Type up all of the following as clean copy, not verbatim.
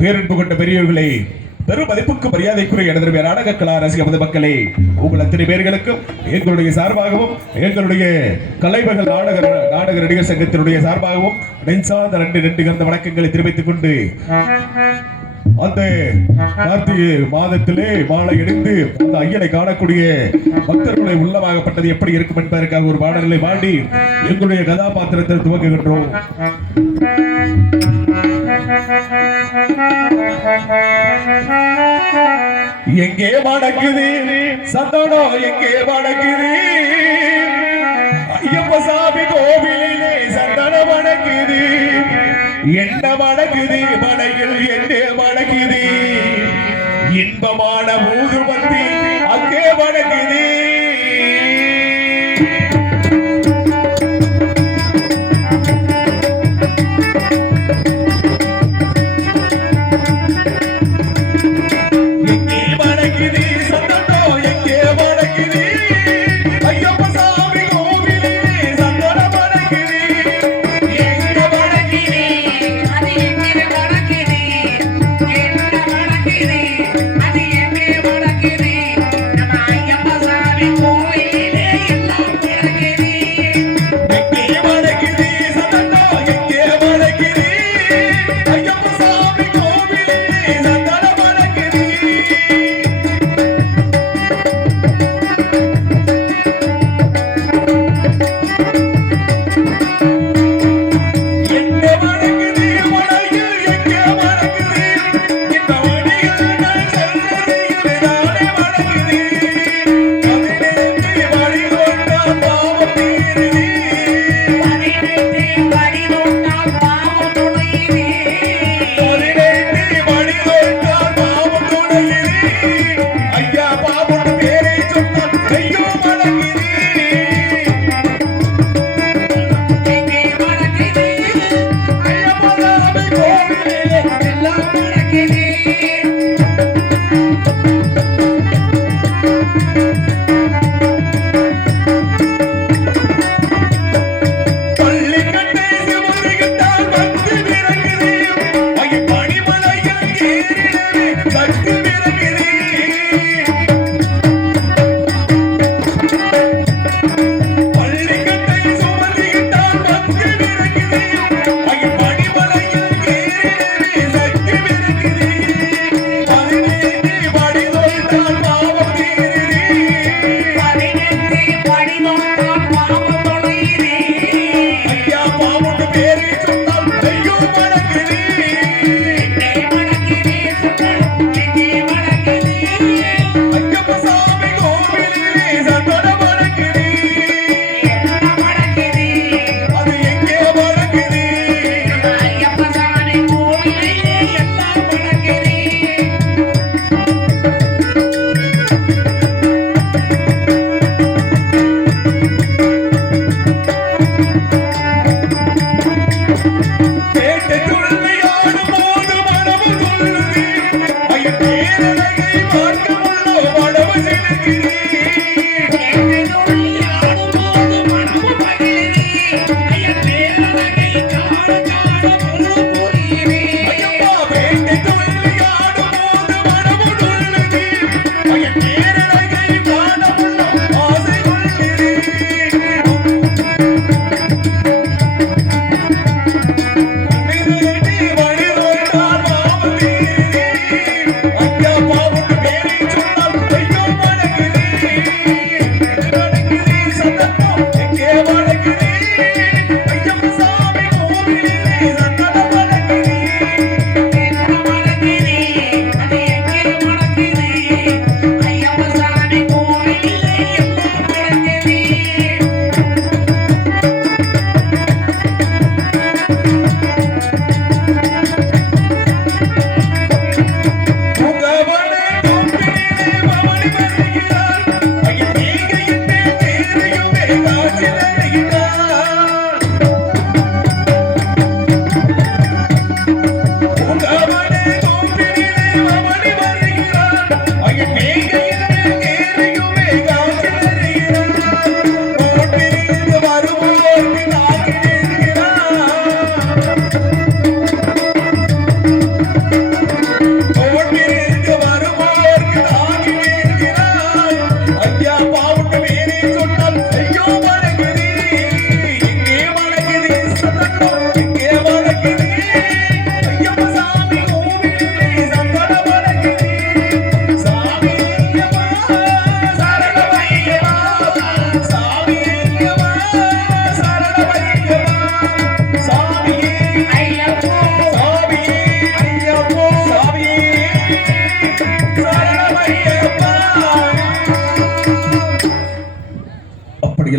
பேரன்பு கொண்ட பெரியவர்களே, பெரும் மதிப்புக்கு மரியாதைக்குரிய எனது நாடக கலா ரசிக மக்களே, உங்கள் அத்தனை பேர்களுக்கும் எங்களுடைய சார்பாகவும் எங்களுடைய கலைமகள் நாடக நடிகர் சங்கத்தினுடைய சார்பாகவும் நெஞ்சார்ந்த நன்றி கந்த வணக்கங்களை தெரிவித்துக் கொண்டு, அந்த கார்த்திகை மாதத்திலே மாலை இணைந்து அந்த ஐயனை காணக்கூடிய பக்தர்களுடைய உள்ளமாகப்பட்டது எப்படி இருக்கும் என்பதற்காக ஒரு பாடல்களை பாடி எங்களுடைய கதாபாத்திரத்தை துவங்குகின்றோம். எங்கே மடக்குது சந்தனம், எங்கே மடக்குது ஐயப்ப சாமி கோவிலிலே சந்தனம் மடக்குது, என்ன மடக்குது மலையில் என்ன மடக்குது, இன்பமான ஊதுபத்தி அங்கே மடக்குது.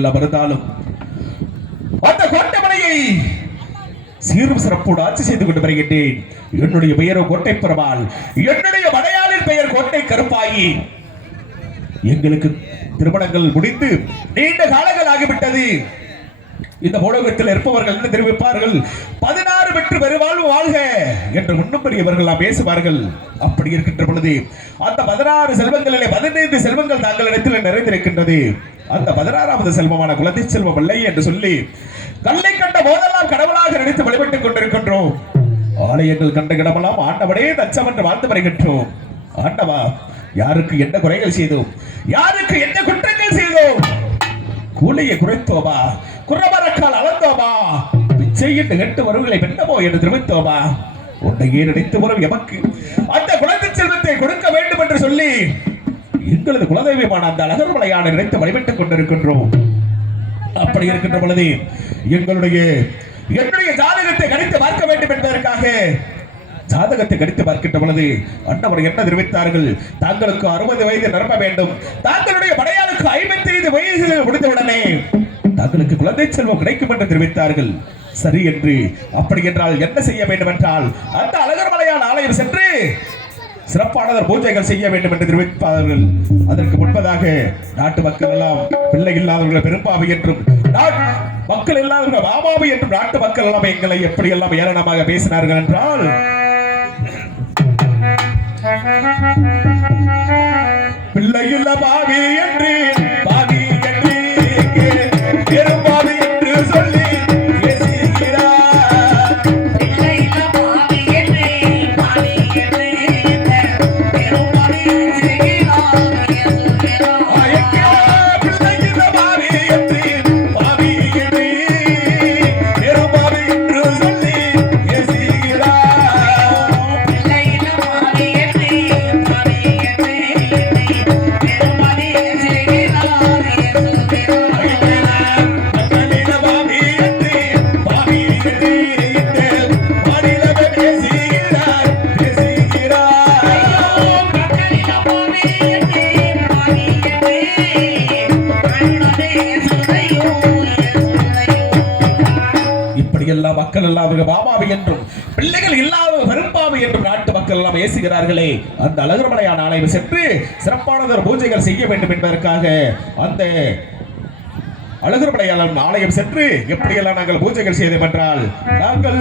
எல்லாம் இருந்தாலும் அந்த கோட்டைமலையை சீரும் சிறப்போடு ஆட்சி செய்து கொண்டு வருகின்றேன். என்னுடைய பெயரோ கோட்டை பெருமாள். என்னுடைய மலையாளின் பெயர் கோட்டை கருப்பாயி. எங்களுக்கு திருமணங்கள் முடிந்து நீண்ட காலங்கள் ஆகிவிட்டது. இந்த உலகத்தில் இருப்பவர்கள் என்ன தெரிவிப்பார்கள்? 16 பெற்று பெருவாழ்வு வாழ்க என்று முன்னும் பெரியவர்கள் பேசுவார்கள். அப்படி இருக்கின்ற பொழுது அந்த 16 செல்வங்களிலே 15 செல்வங்கள் தாங்களிடத்தில் நிறைந்திருக்கின்றது. அந்த 16வது செல்வமான குலத்தை செல்வம் இல்லை என்று சொல்லி கல்லை கண்ட போதெல்லாம் கடவுளாக நினைத்து வழிபட்டுக் கொண்டிருக்கின்றோம். ஆலயங்கள் கண்ட இடமெல்லாம் ஆண்டவனே தச்சம் என்று வாழ்ந்து வருகின்றோம். ஆண்டவா, யாருக்கு என்ன குறைகள் செய்தோம்? யாருக்கு என்ன குற்றங்கள் செய்தோம்? கூலியை குறைத்தோமா? குறமரக்கால் அளந்தோமா? பிச்சையின் நிகழ்த்து வருவங்களை வென்னமோ என்று தெரிவித்தோமா? உன்னையே நினைத்து வரும் எமக்கு அந்த குலத்தை செல்வத்தை கொடுக்க வேண்டும் என்று சொல்லி எங்களது குலதெய்வமான அந்த அழகர்மலையான நினைத்து வழிபட்டுக் கொண்டிருக்கின்றோம். அப்படி இருக்கின்ற பொழுது என்னுடைய ஜாதகத்தை கணித்து பார்க்க வேண்டும் என்பதற்காக ஜாதகத்தை கணித்து பார்க்கின்ற பொழுது அண்ணவர் என்ன தெரிவித்தார்கள்? தாங்களுக்கு 60 வயது நிரம்ப வேண்டும். தாங்களுடைய படையாளுக்கு 55 வயது முடிந்தவுடனே தங்களுக்கு குழந்தை செல்வம் கிடைக்கும் என்று தெரிவித்தார்கள். சரி என்று அப்படி என்றால் என்ன செய்ய வேண்டும் என்றால் அந்த அழகர்மலையான ஆலயம் சென்று சிறப்பானதர் பூஜைகள் செய்ய வேண்டும் என்று தெரிவிப்பார்கள். அதற்கு முன்பதாக நாட்டு மக்கள் எல்லாம் பிள்ளை இல்லாதவர்கள் பெரும்பாவை என்றும் மக்கள் இல்லாதவர்கள் மாமாவை என்றும் நாட்டு மக்கள் எல்லாம் எங்களை எப்படி எல்லாம் ஏளனமாக பேசினார்கள் என்றால் பிள்ளை இல்ல பாவி என்று பாவி என்று பெரும்பாவி என்று சொல்லி மக்கள் எல்லாம் பாபாவி என்றும் பிள்ளைகள் இல்லாத பெரும்பாவி என்றும் நாட்டு மக்கள் எல்லாம் ஏசுகிறார்களே. அந்த அழகர்மலையான ஆலயம் சென்று சிறப்பானதொரு பூஜைகள் செய்ய வேண்டும் என்பதற்காக அந்த அழகர்மலையான ஆலயம் சென்று எப்படியெல்லாம் நாங்கள் பூஜைகள் செய்தோம் என்றால் நாங்கள்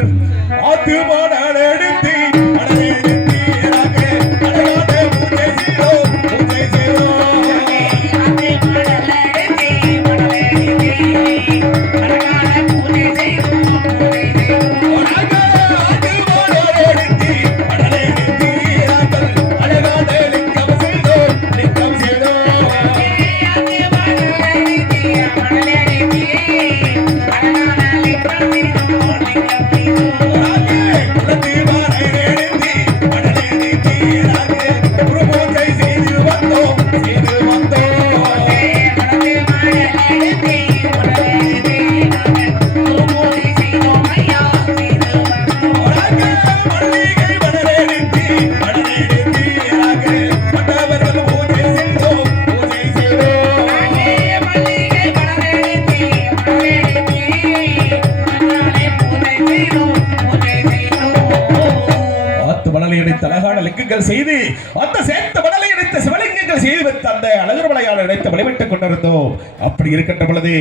செய்து அந்த சேர்த்த மணலை அடைத்த சிவலிங்கங்கள் செய்து வைத்த அந்த அழகர்மலையால் அடைத்த வழிபட்டுக் கொண்டிருந்தோம். அப்படி இருக்கின்ற பொழுது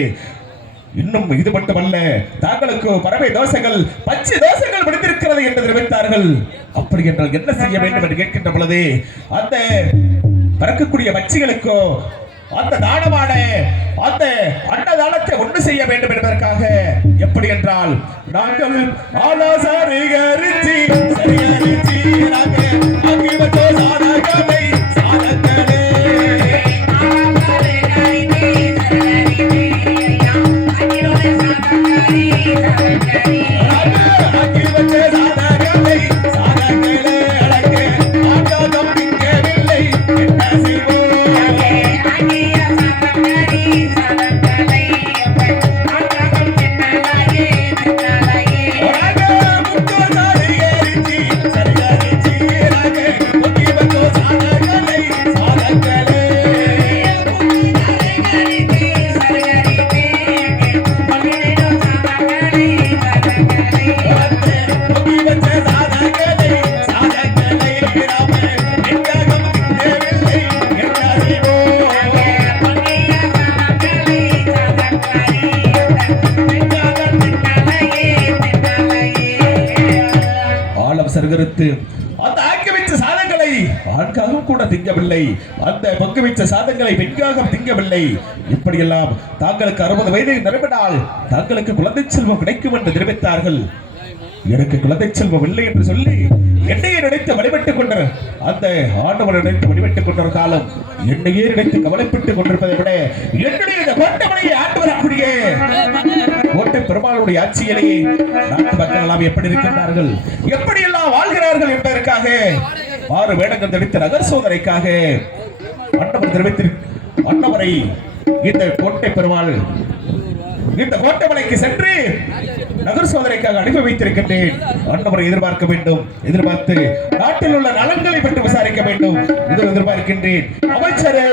இன்னும் இது மட்டுமல்ல, தாங்களுக்கு பறவை தோசைகள் பச்சை தோசைகள் பிடித்திருக்கிறது என்று தெரிவித்தார்கள். அப்படி என்றால் என்ன செய்ய வேண்டும் என்று கேட்கின்ற பொழுது அந்த பறக்கக்கூடிய பட்சிகளுக்கோ அந்த தானமான அந்த அன்னதானத்தை ஒன்று செய்ய வேண்டும் என்பதற்காக எப்படி என்றால் நாங்கள் ஆலாசாரிகரிச்சி சரிகரிச்சி நாங்கள் அங்கிவத்தோ சாதகனை சாதகனே அங்கிவத்தோ சாதகனை சாதகனே அழகே ஆகாதம் இங்கவில்லை என்ன செய்வோம் முத்தோ சாரிகரிச்சி நிறுத்து. அந்த ஆக்கி வச்ச சாதங்களை ஆண்காக கூட திங்கவில்லை, அந்த பங்கு வச்ச சாதங்களை பெண்காக திங்கவில்லை. இப்படியெல்லாம் தாங்களுக்கு 60 வயதை நிரம்பினால் தங்களுக்கு குழந்தை செல்வம் கிடைக்கும் என்று தெரிவித்தார்கள். எனக்கு குழந்தை செல்வம் இல்லை என்று சொல்லி என்னையே நினைத்து வழிபட்டுக் கொண்ட அந்த ஆண்டவனை நினைத்து வழிபட்டுக் கொண்ட காலம் என்னையே நினைத்து கவலைப்பட்டுக் கொண்டிருப்பதை விட என்னுடைய இந்த கோட்டமலையை ஆண்டு வரக்கூடிய கோட்டை பெருமாளுடைய ஆட்சியிலேயே நாட்டு மக்கள் எல்லாம் எப்படி இருக்கின்றார்கள், எப்படி எல்லாம் வாழ்கிறார்கள் என்பதற்காக 6 வேடங்கள் தெரிவித்த நகர் சோதனைக்காக ஆண்டவர் தெரிவித்திருக்க ஆண்டவரை இந்த கோட்டை பெருமாள் இந்த கோட்டமலைக்கு சென்று நகர் சோதனைக்காக அனுப்பி வைத்திருக்கின்றேன். ஆண்டவரை எதிர்பார்க்க வேண்டும், எதிர்பார்த்து நாட்டில் உள்ள நலன்களை பற்றி விசாரிக்க வேண்டும் என்று எதிர்பார்க்கின்றேன். அமைச்சரே,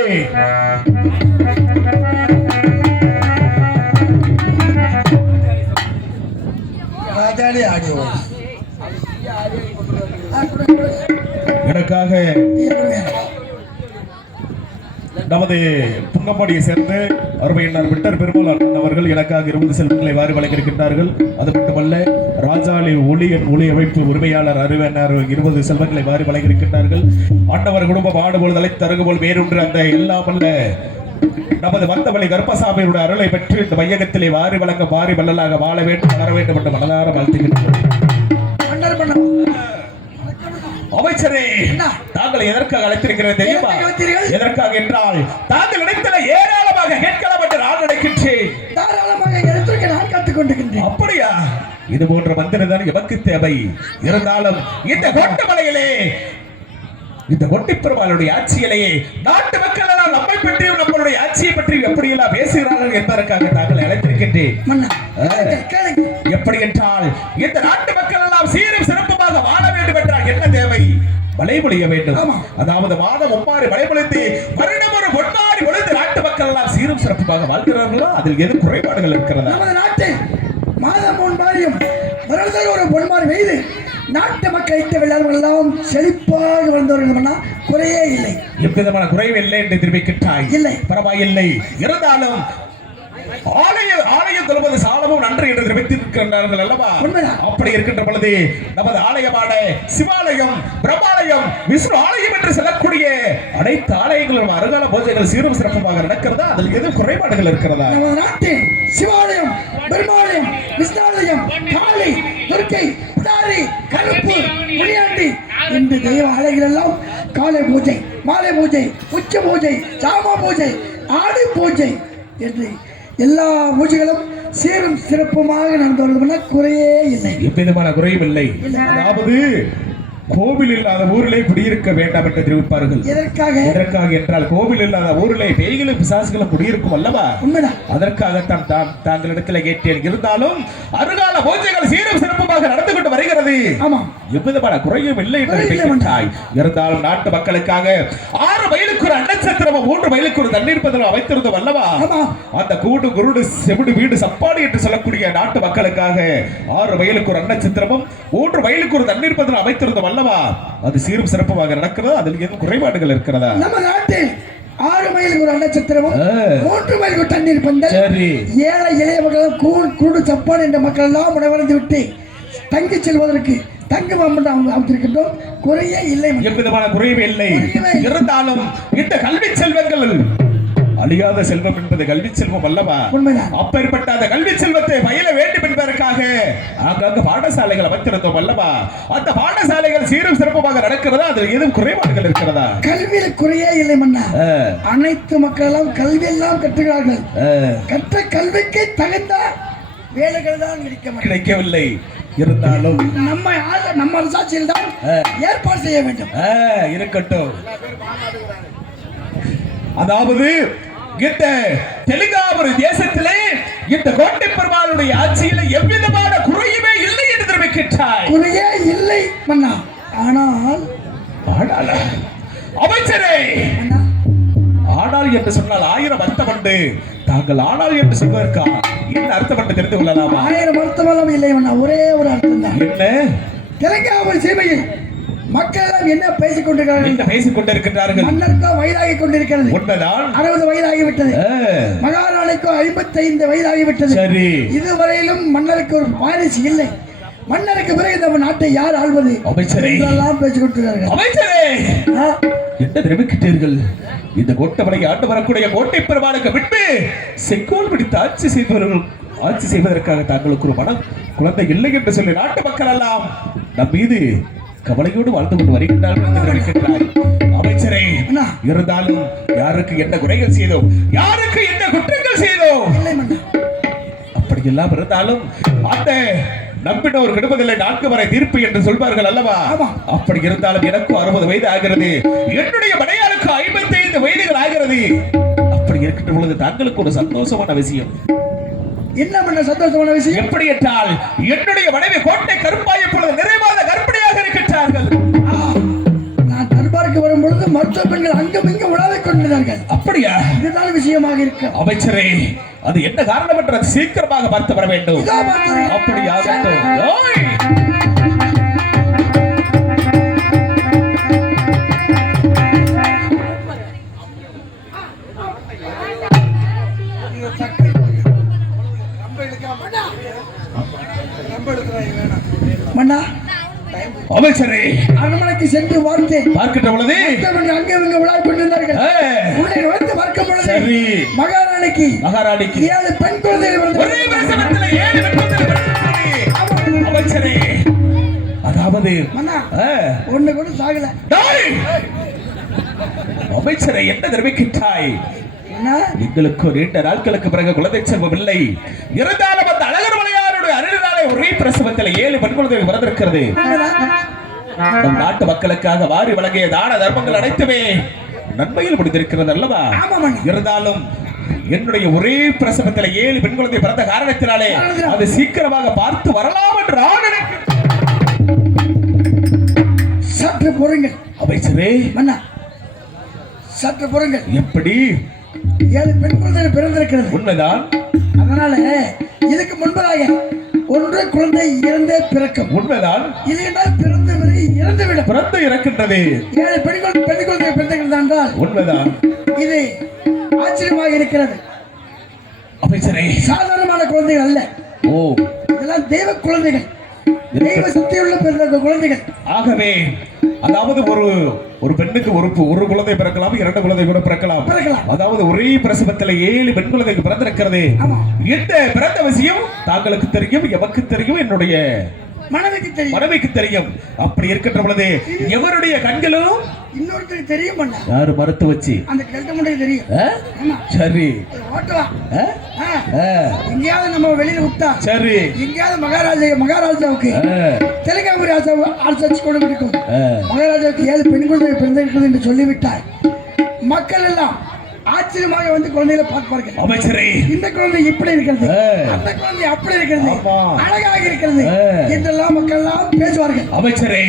எனக்காக நமது புங்கம்பாடியை சேர்ந்து அருமையினார் விட்டர் பெருமாள் அண்ணன் அவர்கள் எனக்காக 20 செல்வங்களை வாரி வழங்கியிருக்கின்றார்கள். அது மட்டுமல்ல, ராஜாளி ஒளி அமைப்பு உரிமையாளர் அறிவனார் 20 செல்வங்களை வாரி வழங்கியிருக்கின்றார்கள். ஆண்டவர் குடும்பம் ஆடுபோல் தலை தருகுபோல் வேறொன்று அந்த எல்லாமல்ல நமது வந்தவழி கருப்பசாமியுடைய அருளை பெற்று இந்த மையகத்திலே வாரி வழங்க வாரி வள்ளலாக வாழ வேண்டும், வளர வேண்டும் என்று மனதார வாழ்த்துகின்றோம். அமைச்சரே, தாங்கள் எதற்காக அழைத்திருக்கிறது தெரியுமா? எதற்காக என்றால் தாங்கள் நினைத்ததை ஏராளமாக கேட்கலாம் என்று நான் நினைக்கின்றேன். தாராளமாக எடுத்துக்க நான் காத்துக் கொண்டிருக்கின்றேன். அப்படியா? இது போன்ற மந்திரம் தான் எமக்கு தேவை. இருந்தாலும் இந்த கோட்டமலையிலே இந்த கோட்டை பெருமாளுடைய ஆட்சியிலேயே நாட்டு மக்கள் எல்லாம் நம்மை பற்றியும் நம்மளுடைய ஆட்சியை பற்றியும் எப்படியெல்லாம் பேசுகிறார்கள் என்பதற்காக தாங்கள் அழைத்திருக்கின்றேன். எப்படி என்றால் இந்த நாட்டு மக்கள் எல்லாம் சீரும் சிறப்புமாக வாழ வேண்டும் என்றால் என்ன தேவை? மழை பொழிய வேண்டும். அதாவது மாதம் 3 மழை பொழிந்து வருடம் ஒரு பொன்மாரி பொழிந்து நாட்டு மக்கள் எல்லாம் சீரும் சிறப்புமாக வாழ்கிறார்களோ அதில் எது குறைபாடுகள் இருக்கிறதா? நமது நாட்டில் மாதம் 3 மாரியும் வருடத்தில் ஒரு பொன்மாரி பெய்து நாட்டு மக்கள் இட்ட வெள்ளாளர்கள் எல்லாம் செழிப்பாக வந்தவர்கள் குறையே இல்லை. எவ்விதமான குறைவு இல்லை என்று தெரிவிக்கின்றாய். இல்லை, பரவாயில்லை. இருந்தாலும் ஆலயம் தொழுவது சாலமும் நன்று என்று தெரிவித்திருக்கிறார்கள் அல்லவா? அப்படி இருக்கின்ற பொழுது நமது ஆலயமான சிவாலயம், பிரம்மாலயம், விஷ்ணு ஆலயம் என்று சொல்லக்கூடிய அனைத்து ஆலயங்களும் அருகால பூஜைகள் சீரும் சிறப்புமாக நடக்கிறதா? அதில் எதுவும் குறைபாடுகள் இருக்கிறதா? நமது நாட்டில் சிவாலயம், பிரம்மாலயம், விஷ்ணாலயம், காளி, துர்க்கை, புடாரி, கருப்பு, முனியாண்டி இந்த தெய்வ ஆலயங்கள் எல்லாம் காலை பூஜை, மாலை பூஜை, உச்ச பூஜை, சாம பூஜை, ஆடி பூஜை என்று எல்லா பூஜைகளும் சீரும் சிறப்புமாக நடந்து வருவதுனா குறையே இல்லை. எவ்விதமான குறையும் இல்லை. அதாவது கோவில் இல்லாத ஊரிலே குடியிருக்க வேண்டாம் என்று தெரிவிப்பார்கள். எதற்காக என்றால் கோவில் இல்லாத ஊரிலே பேய்களும் பிசாசுகளும் குடியிருக்கும் அல்லவா? உண்மைதான். அதற்காகத்தான் தாங்களிடத்தில் கேட்டேன். இருந்தாலும் அருகால பூஜைகள் சீரும் சிறப்புமாக நடந்து கொண்டு வருகிறது. எவ்விதமான குறையும் இல்லை என்று இருந்தாலும் நாட்டு மக்களுக்காக 6 மைலுக்கு ஒரு அன்னச்சத்திரமும் 3 மைலுக்கு ஒரு தண்ணீர் பந்தலும் அமைத்திருந்தோம் அல்லவா? அந்த கூடு குருடு செவிடு வீடு சப்பாடு என்று சொல்லக்கூடிய நாட்டு மக்களுக்காக 6 மைலுக்கு ஒரு அன்னச்சத்திரமும் 3 மைலுக்கு ஒரு தண்ணீர் பந்தலும் அமைத்திருந்தோம் அல்லவா? அது சீரும் சிறப்புமாக நடக்கிறதா? அதில் எதுவும் குறைபாடுகள் இருக்கிறதா? நம்ம நாட்டில் 6 மைலுக்கு ஒரு அன்னச்சத்திரமும் 3 மைலுக்கு தண்ணீர் பந்தல், ஏழை எளிய மக்கள் கூடு சப்பாடு என்ற மக்கள் எல்லாம் உணவடைந்து விட்டு தங்கி செல்வதற்கு தங்கம் அமைத்திருக்கின்றோம். குறையே இல்லை. எவ்விதமான குறைவே இல்லை. இருந்தாலும் இந்த கல்வி செல்வங்கள் அழியாத செல்வம் என்பது கல்வி செல்வம் அல்லவா? அப்பேற்பட்ட அந்த கல்வி செல்வத்தை பயில வேண்டும் என்பதற்காக ஆங்காங்க பாடசாலைகள் அமைத்திருந்தோம் அல்லவா? அந்த பாடசாலைகள் சீரும் சிறப்புமாக நடக்கிறதா? அதில் எதுவும் குறைபாடுகள் இருக்கிறதா? கல்வியில் குறையே இல்லை மன்னா. அனைத்து மக்கள் எல்லாம் கல்வி எல்லாம் கற்றுகிறார்கள். கற்ற கல்விக்கு தகுந்த வேலைகள் தான் கிடைக்கவில்லை. இருந்தாலும் நம்ம அரசாட்சியில் தான் ஏற்பாடு செய்ய வேண்டும். இருக்கட்டும். அதாவது இந்த தெலுங்காபுரி தேசத்திலே இந்த கோட்டை பெருமாளுடைய ஆட்சியில எவ்விதமான குறையுமே இல்லை என்று தெரிவிக்கின்றாய். குறையே இல்லை மன்னா. ஆனால் அமைச்சரே, ஆனால் என்று சொன்னால் 1000 அர்த்தம் உண்டு. தாங்கள் ஆனால் என்று சொல்வதற்கா என்ன அர்த்தம் என்று தெரிந்து கொள்ளலாமா? 1000 அர்த்தம் இல்லை மன்னா. ஒரே ஒரு அர்த்தம் தான். என்ன? தெலுங்காபுரி சீமையில் மக்கள் என்ன பேசிக் கொண்டிருக்கிறார்கள்? மன்னருக்கோ வயதாகி கொண்டிருக்கிறது. உண்மைதான். 60 வயதாகிவிட்டது. மகாராணிக்கோ 55 வயதாகிவிட்டது. சரி. இதுவரையிலும் மன்னருக்கு ஒரு வாரிசு இல்லை. மன்னருக்கு பிறகு இந்த நாட்டை யார் ஆள்வது அமைச்சரே. என்றெல்லாம் பேசிக் கொண்டிருக்கிறார்கள். அமைச்சரே ஆ, என்ன தெரிவிக்கிட்டீர்கள்? இந்த கோட்டமலை ஆண்டு வரக்கூடிய கோட்டை பெருமாளுக்கு விட்டு செங்கோல் பிடித்து ஆட்சி செய்வதற்காக தாங்களுக்கு ஒரு மனம் குழந்தை இல்லை என்று சொல்லி நாட்டு மக்கள் எல்லாம் நம் மீது கவலையோடு வாழ்ந்து கொண்டு வருகின்றார்கள் என்று தெரிவிக்கின்றார். அமைச்சரே, அண்ணா. இருந்தாலும் யாருக்கு என்ன குறைகள் செய்தோம், யாருக்கு என்ன குற்றங்கள் செய்தோம், இல்லை மன்னா. அப்படி எல்லாம் இருந்தாலும் அந்த நம்பினோர் கெடுவதில்லை 4 வரை தீர்ப்பு என்று சொல்வார்கள் அல்லவா? ஆமா. அப்படி இருந்தாலும் எனக்கும் 60 வயது ஆகிறது, என்னுடைய மனையாளுக்கு 55 வயதுகள் ஆகிறது. அப்படி இருக்கின்ற பொழுது தாங்களுக்கு ஒரு சந்தோஷமான விஷயம் என்ன பண்ண சந்தோஷமான விஷயம்? எப்படி என்றால் என்னுடைய மனைவி கோட்டை கருப்பாய் இப்பொழுது நிறைவாத கர்ப்பிணியாக இருக்கின்றார்கள். ஆ, நான் தர்பாருக்கு வரும் பொழுது மருத்துவ பெண்கள் அங்கும் இங்கும் உலாவிக் கொண்டிருந்தார்கள். அப்படியா? இதுதான் விஷயமாக இருக்கு. அமைச்சரே, அது என்ன காரணம் என்று அது சீக்கிரமாக பார்த்து வர வேண்டும். இதோ பார்க்கிறேன். அப்படியாகட்டும். ஓய்! மன்னா, அமைச்சரே, அரண்மனைக்கு சென்று பார்த்தேன். பார்க்கின்ற பொழுது அங்கே இங்கே உலாவிக் கொண்டிருந்தார்கள். உள்ளே நுழைந்து பார்க்கும் பொழுது சரி, மகாராணிக்கு மகாராணிக்கு 7 பெண் குழந்தைகள் ஒரே பிரசவத்தில் 7 பெண் குழந்தைகள் பிறந்தது. அமைச்சரே, அதாவது மன்னா, ஆ, ஒண்ணு கூட சாகல. டேய்! அமைச்சரை என்ன தெரிவிக்கின்றாய்? என்ன? எங்களுக்கு நீண்ட நாட்களுக்கு பிறகு குழந்தை செல்வம் இல்லை, இருந்தாலும் அந்த அழகர் மலையாருடைய அருளாலே ஒரே பிரசவத்தில் 7 பெண் குழந்தைகள் பிறந்திருக்கிறது. நம் நாட்டு மக்களுக்காக வாரி வழங்கிய தான தர்மங்கள் அனைத்துமே நன்மையில் முடிந்திருக்கிறது அல்லவா? ஆமா மன்னா. இருந்தாலும் என்னுடைய ஒரே பிரசவத்தில் 7 பெண் குழந்தை பிறந்த காரணத்தினாலே அது சீக்கிரமாக பார்த்து வரலாம் என்று நான் நினைக்கிறேன். சற்று பொறுங்கள் அமைச்சரே, மன்னா, சற்று பொறுங்கள். எப்படி? 7 பெண் குழந்தைகள் பிறந்திருக்கிறது. உண்மைதான். அதனால இதுக்கு முன்பதாக ஒன்று குழந்தை இறந்தே பிறக்கும். உண்மைதான். இது என்றால் பிறந்த பிறகு இறந்து விடும். பிறந்து இறக்கின்றது. 7 பெண் குழந்தை பிறந்திருக்கிறது என்றால் உண்மைதான். இது ஆச்சரியமாக இருக்கிறது. அமைச்சரே, சாதாரணமான குழந்தைகள் அல்ல, ஓ, இதெல்லாம் தெய்வ குழந்தைகள், தெய்வ சக்தியுள்ள பிறந்த குழந்தைகள். ஆகவே அதாவது ஒரு பெண்ணுக்கு ஒரு குழந்தை பிறக்கலாம், 2 குழந்தை கூட பிறக்கலாம். அதாவது ஒரே பிரசவத்தில் 7 பெண் குழந்தைகள் பிறந்திருக்கிறது. ஆமா. இந்த பிறந்த விஷயம் தாங்களுக்கு தெரியும், எமக்கு தெரியும், என்னுடைய மனைவிக்கு தெரியும். அப்படி இருக்கின்ற பொழுது எவருடைய கண்களும் இன்னொருத்தருக்கு தெரியும் பண்ண யாரு மறுத்து வச்சு அந்த கிழட்ட முறைக்கு தெரியும். ஆமா. சரி, ஓட்டுவா. எங்கேயாவது நம்ம வெளியில விட்டா சரி, எங்கேயாவது மகாராஜாவுக்கு தெலுங்காபுரி ஆட்சி கொண்டு இருக்கும். மகாராஜாவுக்கு 7 பெண் குழந்தைகள் பிறந்திருக்கிறது என்று சொல்லிவிட்டார். மக்கள் எல்லாம் ஆச்சரியமாக வந்து குழந்தைகளை பார்ப்பார்கள். அமைச்சரே, இந்த குழந்தை இப்படி இருக்கிறது, அந்த குழந்தை அப்படி இருக்கிறது, அழகாக இருக்கிறது என்றெல்லாம் மக்கள் எல்லாம் பேசுவார்கள். அமைச்சரே,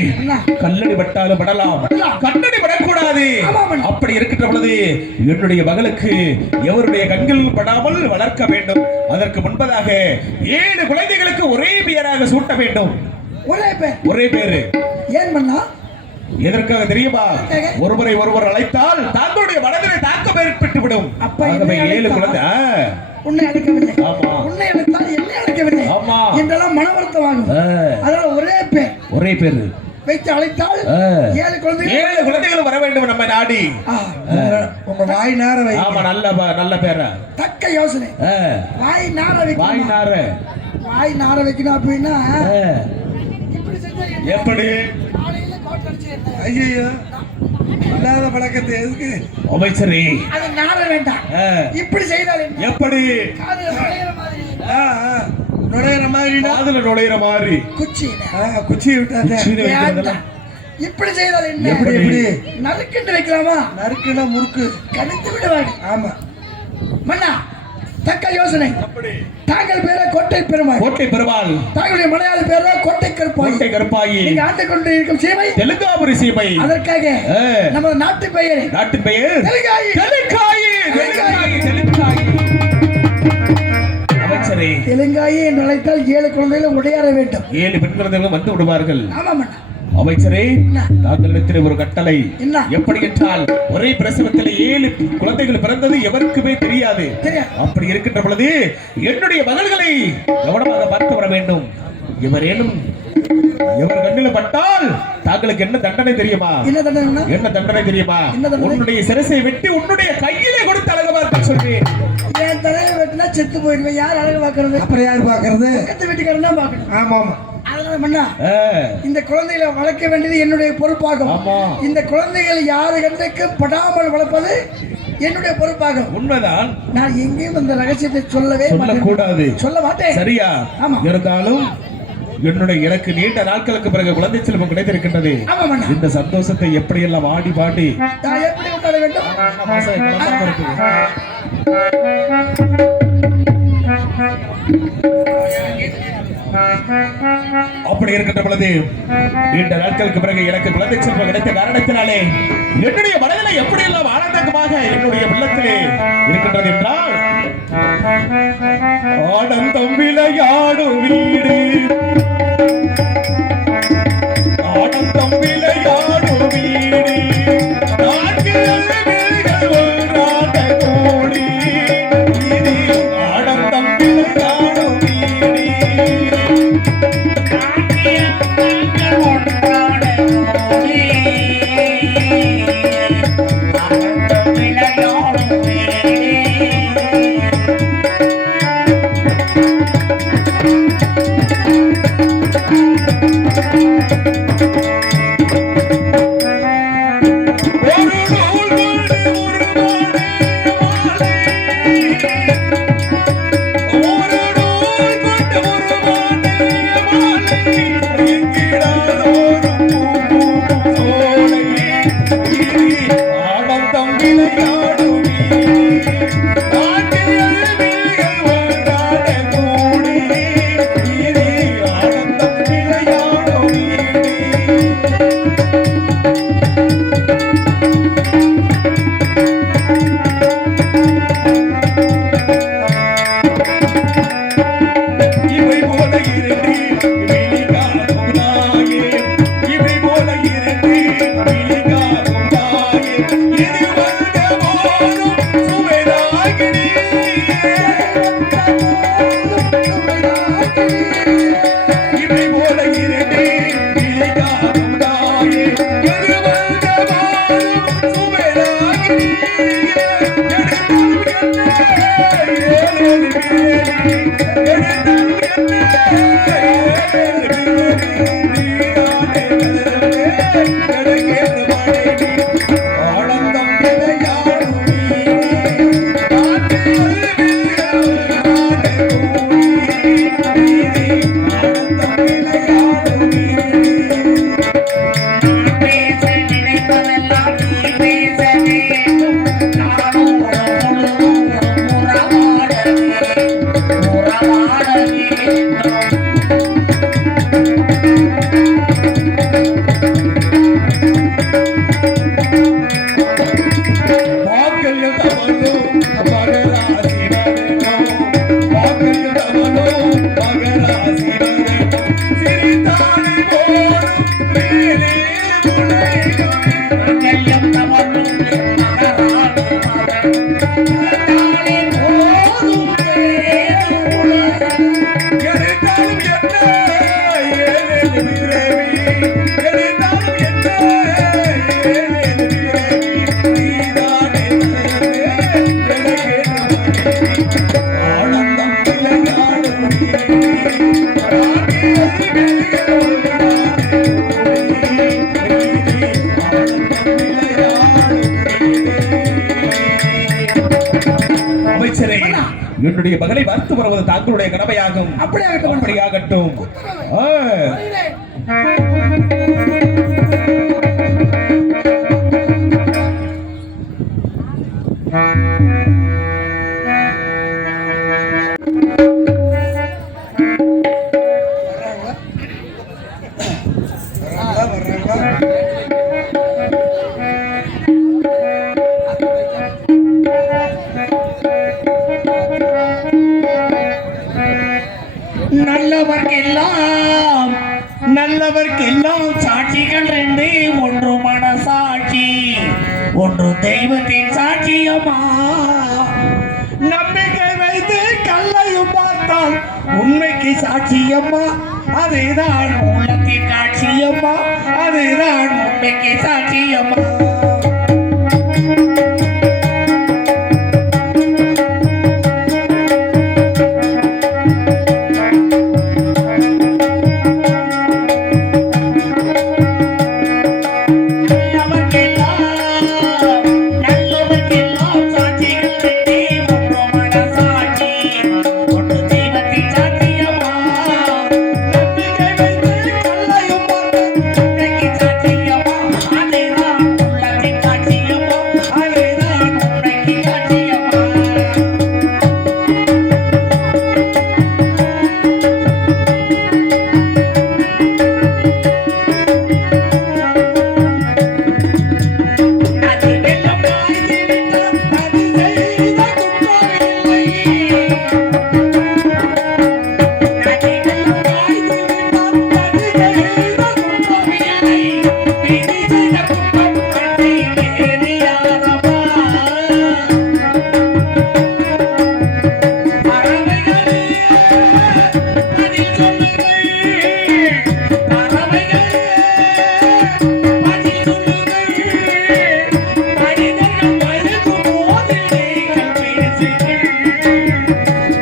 கல்லடி பட்டாலும் படலாம், கண்ணடி படக்கூடாது. அப்படி இருக்கின்ற பொழுது என்னுடைய மகளுக்கு எவருடைய கண்கள் படாமல் வளர்க்க வேண்டும். அதற்கு முன்பதாக 7 குழந்தைகளுக்கு ஒரே பெயராக சூட்ட வேண்டும். ஒரே பேரு. ஏன் பண்ணா? எதற்காக தெரியுமா? ஒருவரை ஒருவர் அழைத்தால் தாங்களுடைய மனதிலே தாக்கம் ஏற்பட்டுவிடும். ஆகவே 7 குழந்தை. உன்னை அழைக்கவில்லை, ஆமா, உன்னை அழைத்தால் என்னை அழைக்கவில்லை, ஆமா, என்றெல்லாம் மன வருத்தமாகும். அதனால ஒரே பேர் வைத்து அழைத்தால் 7 குழந்தைகள் வர வேண்டும் நம்ம நாடி. உங்க வாய் நார வை. ஆமா, நல்ல பேரா. தக்க யோசனை. வாய் நார வை. வாய் நார வைக்கணும் அப்படின்னா இப்படி செஞ்சா எப்படி? ஐயோ, இல்லாத பழக்கத்தை எதுக்கு? அமைச்சரே, அது நார வேண்டாம். இப்படி செய்தால் எப்படி? நுழையிற மாதிரி, காதுல நுழையிற மாதிரி குச்சி விட்டா. இப்படி செய்தால் என்ன? எப்படி? நறுக்குன்னு வைக்கலாமா? நறுக்குன்னா முறுக்கு கணித்து விடுவாங்க. ஆமா மன்னா, தக்க யோசனை. தாங்கள் பேர கோட்டை பெருமாள், தாங்களுடைய மலையாள பேர கோட்டை கருப்பாயி. நீங்க ஆண்டு கொண்டு இருக்கும் சீமை தெலுங்காபுரி சீமை. அதற்காக நம்ம நாட்டு பெயர் தெலுங்காயி. அமைச்சரே, தெலுங்காயி என்று அழைத்தால் 7 குழந்தைகள் உடையாற வேண்டும். 7 பெண் குழந்தைகளும் வந்து விடுவார்கள். ஆமா மன்னா. அமைச்சரே, தாங்களிடத்தில் ஒரு கட்டளை. எப்படி என்றால் ஒரே பிரசவத்தில் 7 குழந்தைகள் பிறந்தது எவருக்குமே தெரியாது. அப்படி இருக்கின்ற பொழுது என்னுடைய மகள்களை கவனமாக பார்த்து வர வேண்டும். எவரேனும் எவர் கண்ணில் பட்டால் தாங்களுக்கு என்ன தண்டனை தெரியுமா? என்ன தண்டனை? என்ன தண்டனை தெரியுமா? என்ன தண்டனை? உன்னுடைய சிரசை வெட்டி உன்னுடைய கையிலே கொடுத்து அழகு பார்க்க சொல்றேன். என் தலையை வெட்டினா செத்து போயிடுவேன். யார் அழகு பார்க்கறது? அப்புறம் யார் பாக்குறது? பக்கத்து வீட்டுக்காரன் தான் பார்க்கணும். ஆமா ஆமா. அதனால மன்னா, இந்த குழந்தைகளை வளர்க்க வேண்டியது என்னுடைய பொறுப்பாகும். ஆமா. இந்த குழந்தைகள் யாரு கண்ணுக்கு படாமல் வளர்ப்பது என்னுடைய பொறுப்பாகும். உண்மைதான். நான் எங்கேயும் இந்த ரகசியத்தை சொல்லவே சொல்லக்கூடாது. சொல்ல மாட்டேன். சரியா? ஆமா. இருந்தாலும் எனக்கு நீண்ட நாட்களுக்கு பிறகு குழந்தை செல்வம் கிடைத்திருக்கின்றது. ஆமா மன்னா. இந்த சந்தோஷத்தை எப்படியெல்லாம் ஆடி பாடி நான் எப்படி கொண்டாட வேண்டும்? அப்படி இருக்கின்ற பொழுது நீண்ட நாட்களுக்கு பிறகு எனக்கு குழந்தை செல்வம் கிடைத்த காரணத்தினாலே என்னுடைய மனதில் எப்படியெல்லாம் ஆனந்தமாக என்னுடைய உள்ளத்திலே இருக்கின்றது என்றால், ஆனந்தம் விளையாடும் வீடு, ஆனந்தம் விளையாடும் வீடு, நான்கு அழகுகள் ஒன்றான கோடி, இது ஆனந்தம் விளையாடும் வீடு. என்னுடைய மகளை பார்த்து வருவது தாங்களுடைய கடமையாகும். அப்படியாகட்டும். நல்லவர்க்கெல்லாம் சாட்சிகள் ரெண்டு, ஒன்று மனசாட்சி, ஒன்று தெய்வத்தின் சாட்சியம்மா. நம்பிக்கை வைத்து கல்லையும் பார்த்தால் உண்மைக்கு சாட்சியம்மா அதுதான் உள்ளத்தின் காட்சியம்மா அதுதான் உண்மைக்கு சாட்சியம்மா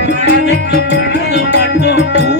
மனதுக்கு மனது மட்டும்